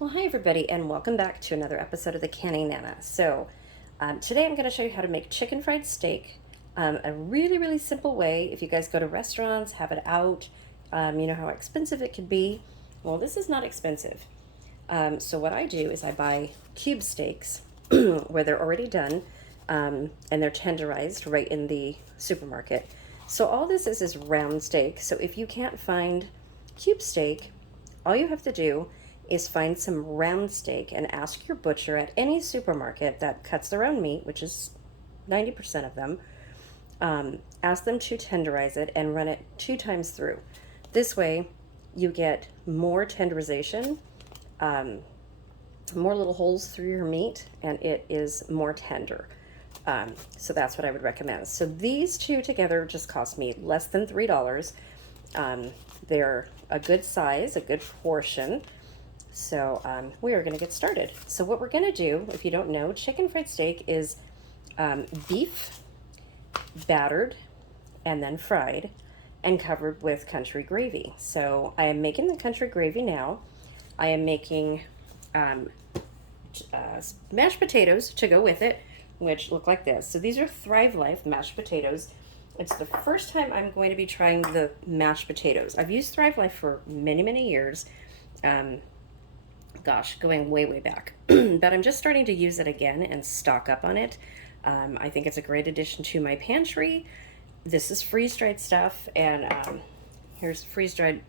Well, hi everybody, and welcome back to another episode of the Canning Nana. Today I'm going to show you how to make chicken fried steak. A really, really simple way. If you guys go to restaurants, have it out, you know how expensive it could be. Well, this is not expensive. So what I do is I buy cube steaks where they're already done, and they're tenderized right in the supermarket. So all this is round steak. So if you can't find cube steak, all you have to do is find some round steak and ask your butcher at any supermarket that cuts their own meat, which is 90% of them. Ask them to tenderize it and run it 2 times through. This way, you get more tenderization, more little holes through your meat, and it is more tender. So that's what I would recommend. So these two together just cost me less than $3. They're a good size, a good portion. So we are going to get started. So what we're going to do, if you don't know, chicken fried steak is beef battered and then fried and covered with country gravy. So I am making the country gravy now. I am making mashed potatoes to go with it, which look like this. So these are Thrive Life mashed potatoes. It's the first time I'm going to be trying the mashed potatoes. I've used Thrive Life for many, many years. Gosh, going way, way back. But I'm just starting to use it again and stock up on it. I think it's a great addition to my pantry. This is freeze-dried stuff, and here's freeze-dried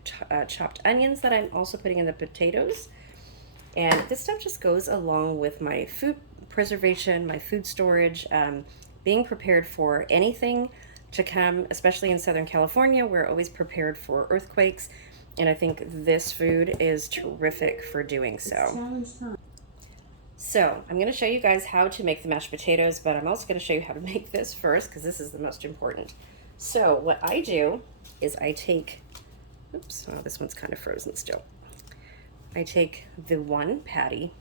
chopped onions that I'm also putting in the potatoes. And this stuff just goes along with my food preservation, my food storage, being prepared for anything to come, especially in Southern California. We're always prepared for earthquakes. And I think this food is terrific for doing so. So I'm going to show you guys how to make the mashed potatoes, but I'm also going to show you how to make this first because this is the most important. So what I do is I take, oops, oh, this one's kind of frozen still. I take the one patty,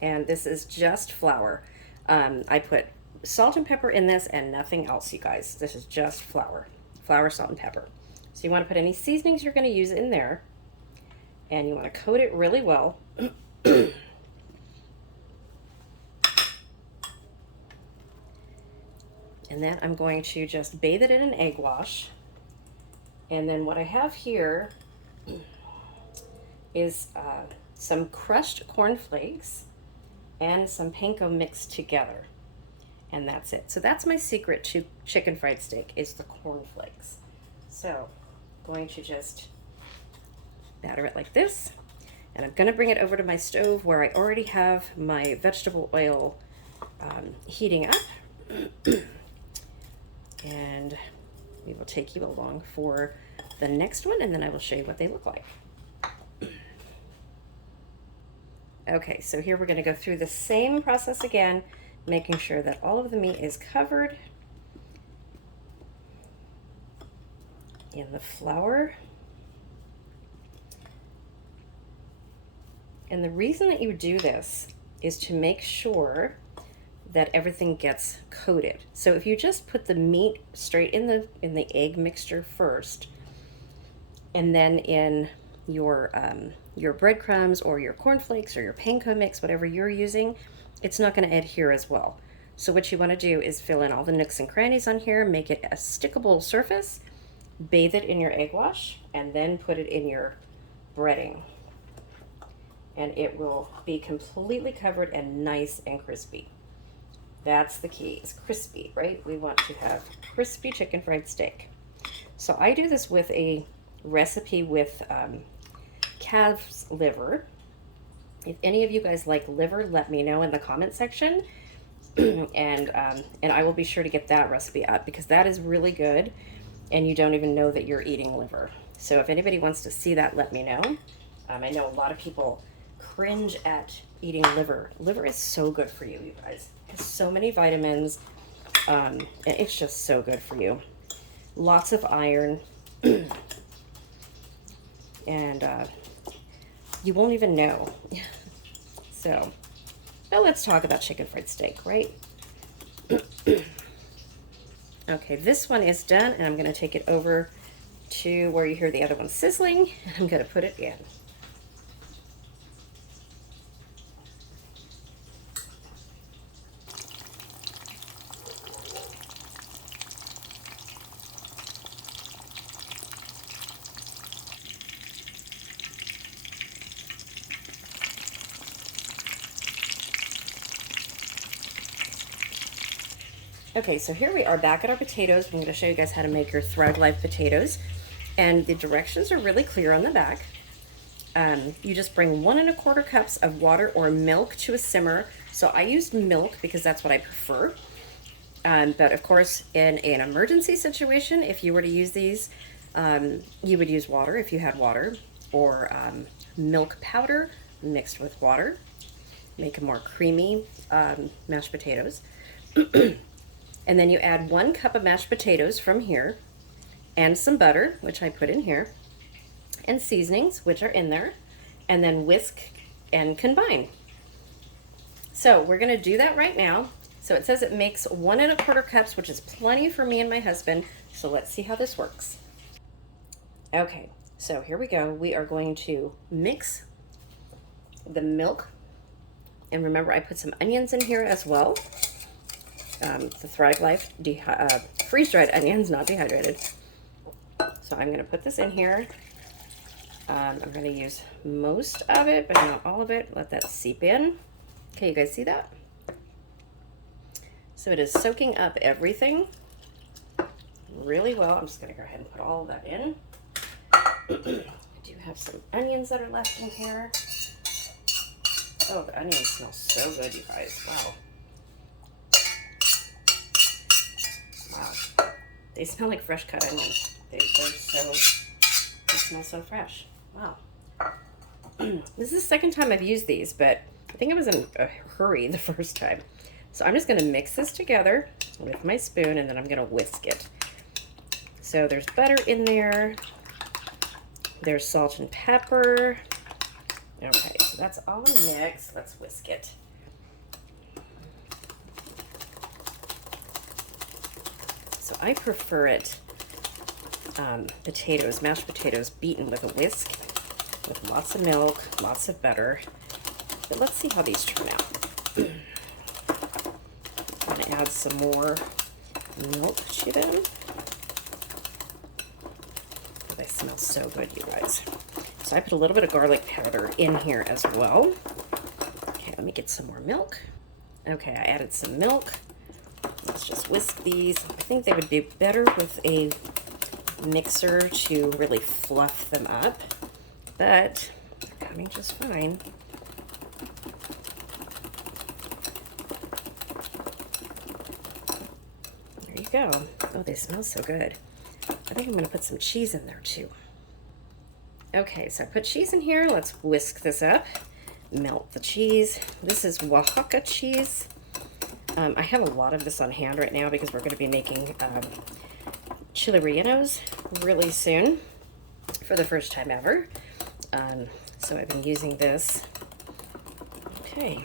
and this is just flour. I put salt and pepper in this and nothing else, you guys. This is just flour, salt, and pepper. So you want to put any seasonings you're going to use in there, and you want to coat it really well. And then I'm going to just bathe it in an egg wash. And then what I have here is some crushed cornflakes and some panko mixed together. And that's it. So that's my secret to chicken fried steak is the cornflakes. So I'm going to just batter it like this. And I'm going to bring it over to my stove where I already have my vegetable oil heating up. And we will take you along for the next one, and then I will show you what they look like. Okay, so here we're going to go through the same process again, making sure that all of the meat is covered in the flour. And the reason that you do this is to make sure that everything gets coated. So if you just put the meat straight in the egg mixture first, and then in your breadcrumbs or your cornflakes or your panko mix, whatever you're using, it's not going to adhere as well. So what you want to do is fill in all the nooks and crannies on here, make it a stickable surface, bathe it in your egg wash, and then put it in your breading. And it will be completely covered and nice and crispy. That's the key, is crispy, right? We want to have crispy chicken fried steak. So I do this with a recipe with calf's liver. If any of you guys like liver, let me know in the comment section. and I will be sure to get that recipe up because that is really good and you don't even know that you're eating liver. So if anybody wants to see that, let me know. I know a lot of people cringe at eating liver. Liver is so good for you, you guys. It has so many vitamins. And it's just so good for you. Lots of iron. And you won't even know. So, now let's talk about chicken fried steak, right? Okay, this one is done, and I'm going to take it over to where you hear the other one sizzling, and I'm going to put it in. Okay, so here we are back at our potatoes. I'm going to show you guys how to make your Thrive Life potatoes. And the directions are really clear on the back. You just bring 1 1/4 cups of water or milk to a simmer. So I used milk because that's what I prefer. But of course, in an emergency situation, if you were to use these, you would use water if you had water, or milk powder mixed with water. Make a more creamy mashed potatoes. And then you add 1 cup of mashed potatoes from here, and some butter, which I put in here, and seasonings, which are in there, and then whisk and combine. So we're going to do that right now. So it says it makes 1 1/4 cups, which is plenty for me and my husband. So let's see how this works. Okay, so here we go. We are going to mix the milk. And remember, I put some onions in here as well. The Thrive Life freeze-dried onions, not dehydrated. So I'm going to put this in here. I'm going to use most of it, but not all of it. Let that seep in. Okay, you guys see that? So it is soaking up everything really well. I'm just going to go ahead and put all of that in. I do have some onions that are left in here. Oh, the onions smell so good, you guys. Wow. Wow. They smell like fresh cut onions. They smell so fresh. Wow. This is the second time I've used these, but I think I was in a hurry the first time. So I'm just going to mix this together with my spoon, and then I'm going to whisk it. So there's butter in there. There's salt and pepper. Okay, so that's all mixed. Let's whisk it. So I prefer it, mashed potatoes, beaten with a whisk, with lots of milk, lots of butter. But let's see how these turn out. I'm going to add some more milk to them. Oh, they smell so good, you guys. So I put a little bit of garlic powder in here as well. Okay, let me get some more milk. Okay, I added some milk. Let's just whisk these. I think they would be better with a mixer to really fluff them up, but they're coming just fine. There you go. Oh, they smell so good. I think I'm going to put some cheese in there too. Okay, so I put cheese in here. Let's whisk this up. Melt the cheese. This is Oaxaca cheese. I have a lot of this on hand right now because we're going to be making chili rellenos really soon for the first time ever. So I've been using this. Okay.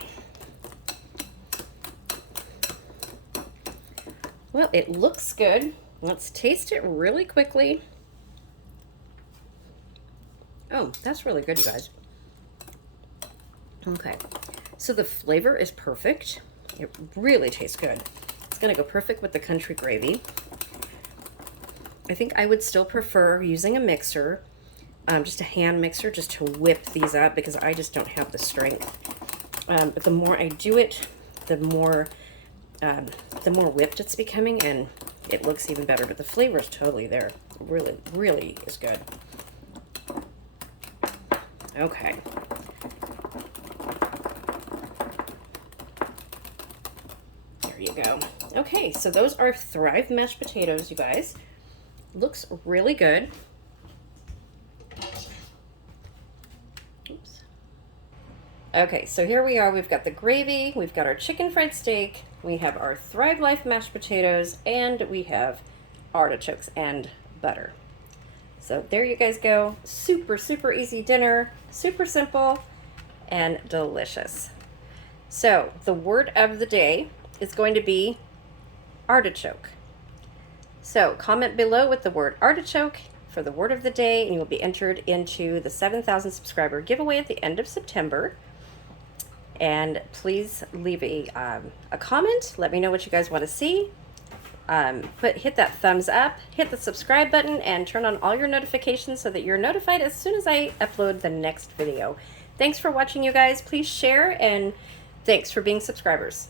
Well, it looks good. Let's taste it really quickly. Oh, that's really good, you guys. Okay, so the flavor is perfect. It really tastes good. It's gonna go perfect with the country gravy. I think I would still prefer using a mixer, just a hand mixer, just to whip these up because I just don't have the strength. But the more I do it, the more whipped it's becoming, and it looks even better. But the flavor is totally there. It really, really is good. Okay. There you go. Okay, so those are Thrive mashed potatoes, you guys. Looks really good. Oops. Okay, so here we are. We've got the gravy, we've got our chicken fried steak, we have our Thrive Life mashed potatoes, and we have artichokes and butter. So there you guys go. Super, super easy dinner, super simple and delicious. So the word of the day is going to be artichoke. So comment below with the word artichoke for the word of the day, and you will be entered into the 7,000 subscriber giveaway at the end of September. And please leave a comment. Let me know what you guys want to see. Hit that thumbs up, hit the subscribe button, and turn on all your notifications so that you're notified as soon as I upload the next video. Thanks for watching, you guys. Please share, and thanks for being subscribers.